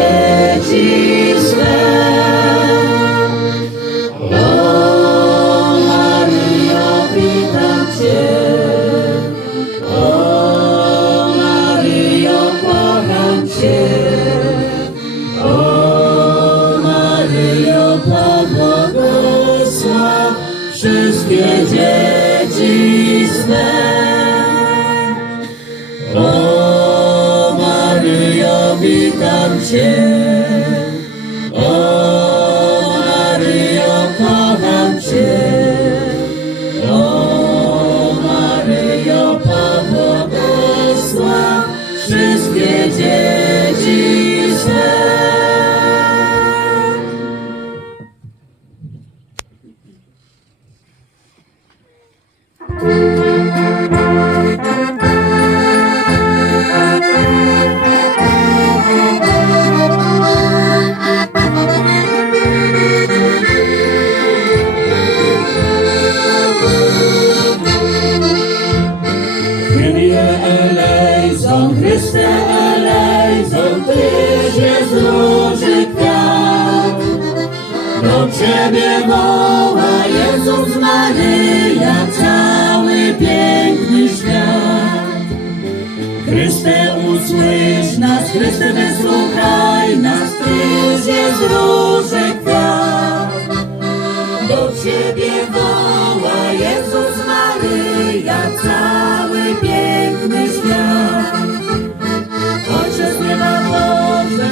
Yeah. 谢 Ciebie woła Jezus Maryja, cały piękny świat. Chryste usłysz nas, Chryste wysłuchaj nas, Tyś jest róży kwiat. Do Ciebie woła Jezus Maryja, cały piękny świat. Ojcze z nieba Boże,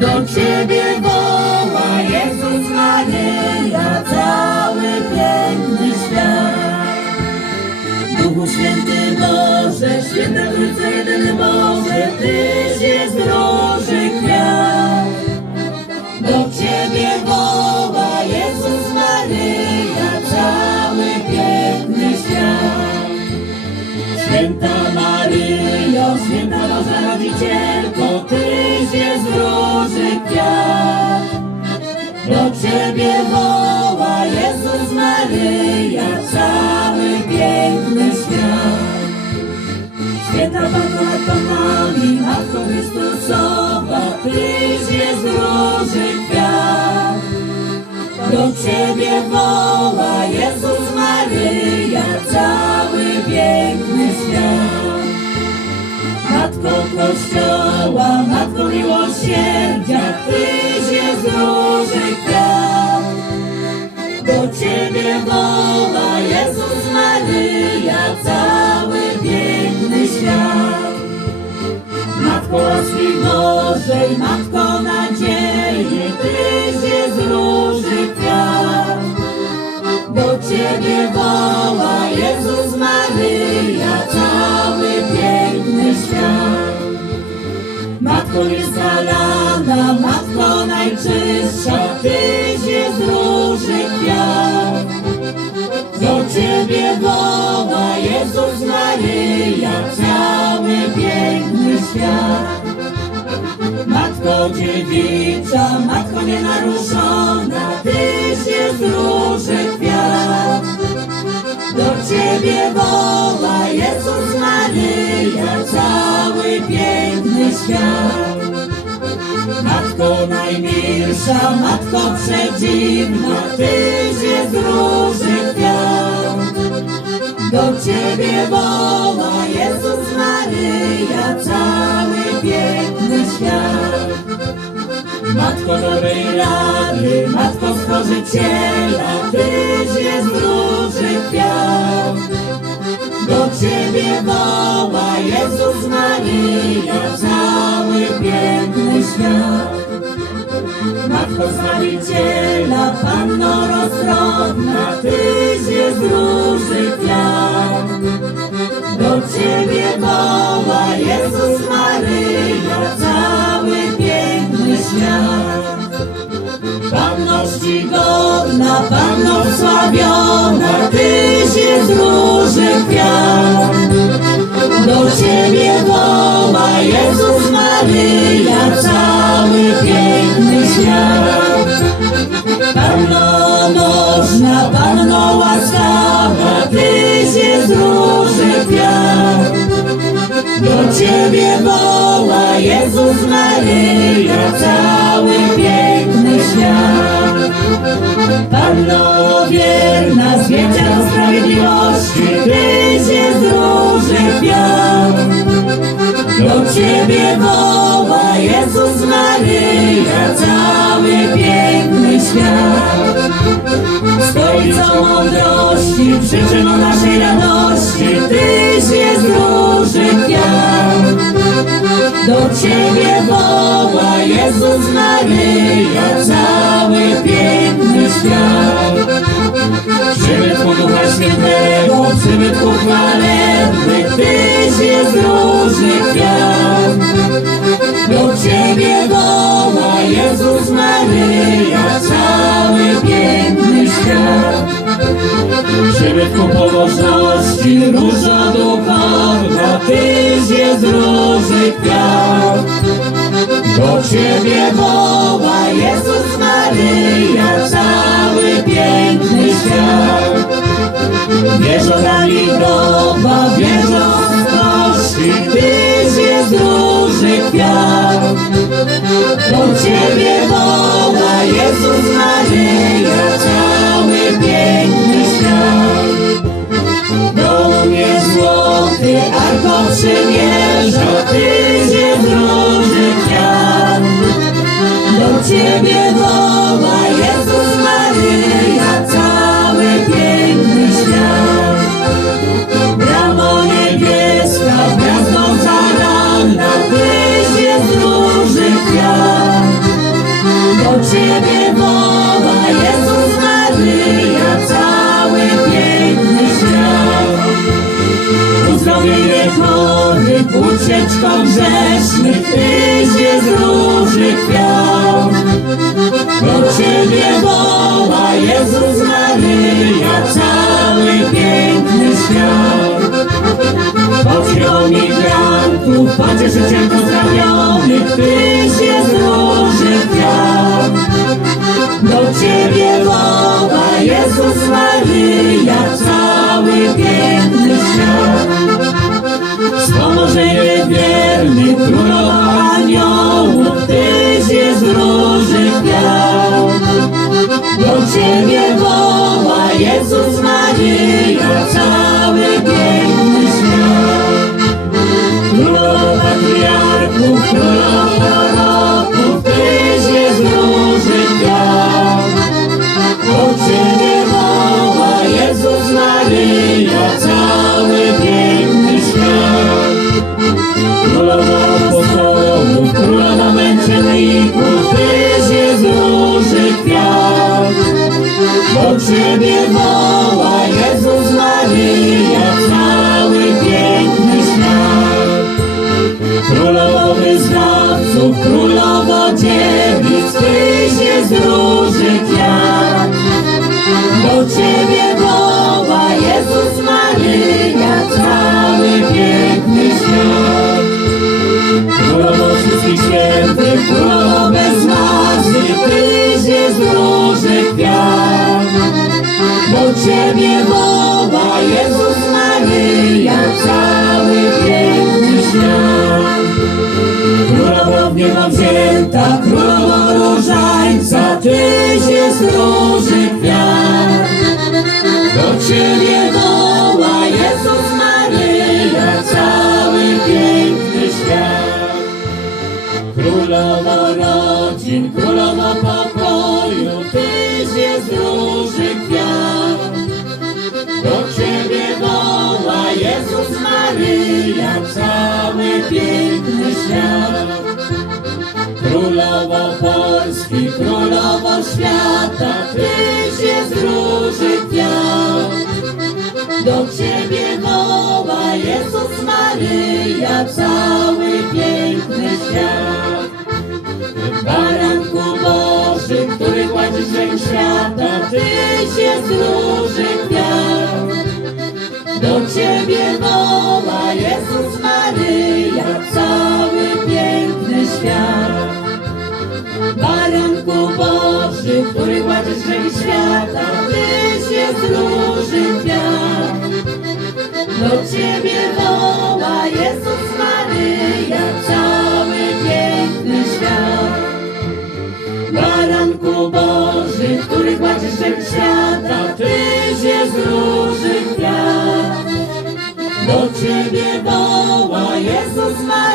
Do Ciebie woła Jezus Maryja, cały piękny świat. Duchu Święty Boże, Święta Trójco Do Ciebie woła Jezus Maryja, cały piękny świat. Święta Panno nad Matko Chrystusowa, Tyś jest róży kwiat. Do Ciebie woła Jezus Maryja, cały piękny świat. Matko Kościoła, Matko Miłosierdzia, Tyś Woła Jezus Maryja, cały piękny świat. Matko łaski Bożej, Matko nadziei, Tyś Jezus Maryja, cały piękny świat. Matko dziewicza, Matko nienaruszona, Tyś jest róży kwiat. Do Ciebie woła Jezus Maryja, cały piękny świat. Matko najmilsza, Matko przedziwna, Tyś jest kwiat. Do Ciebie woła Jezus Maryja, cały piękny świat. Matko dobrej rady, Matko Stworzyciela, Tyś jest róży kwiat. Do Ciebie woła Jezus Maryja, cały piękny świat. Matko Zbawiciela, Panno roztropna, Tyś jest róży kwiat. Do Ciebie woła Jezus Maryja, cały piękny świat. Panno czcigodna, Panno wsławiona, Tyś jest róży kwiat. Do Ciebie woła Jezus Maryja, cały piękny świat. Ciebie woła Jezus Maryja, cały piękny świat. Panno wierna, zwieciał sprawiedliwości, Tyś jest róży kwiat. Do Ciebie woła Jezus Maryja, cały piękny świat. Stolicą mądrości, przyczyną naszej radości, Tyś Do Ciebie woła Jezus Maryja, cały piękny świat. Przybytku Ducha Świętego, przybytku chwalebnych, Tyś jest róży kwiat. Do Ciebie woła Jezus Maryja, cały. Przybytku pobożności, róża duchowna, Tyś jest kwiat. Do Ciebie woła Jezus Maryja, cały piękny świat. Wierzą na lidrowa, wierzą kości, Tyś jest róży kwiat. Do Ciebie woła przymierza, Tyś jest róży kwiat. Do Ciebie woła ucieczką grzesznych, Tyś jest róży kwiat. Do Ciebie woła Jezus Maryja, cały piękny świat. Podział migrantów, pocieszyciel pozdrawionych, Through Ciebie woła Jezus Maryja, cały piękny świat. Królowo w niebo wzięta, królowo różańca, Tyś jest róży kwiat. Do Ciebie Maryja, cały piękny świat. Baranku Boży, który kładziesz grzech świata, Tyś jest róży kwiat. Do Ciebie woła Jezus Maryja, cały piękny świat. Baranku Boży, który kładziesz grzech świata, Tyś jest róży kwiat. Do Ciebie woła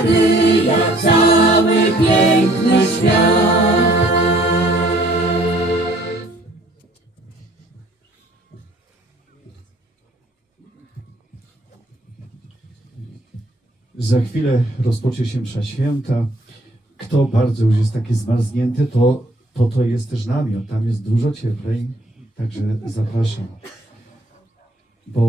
Maryja, cały piękny świat. Za chwilę rozpocznie się msza święta. Kto bardzo już jest taki zmarznięty, to to, to jest też namiot. Tam jest dużo cieplej, także zapraszam. Bo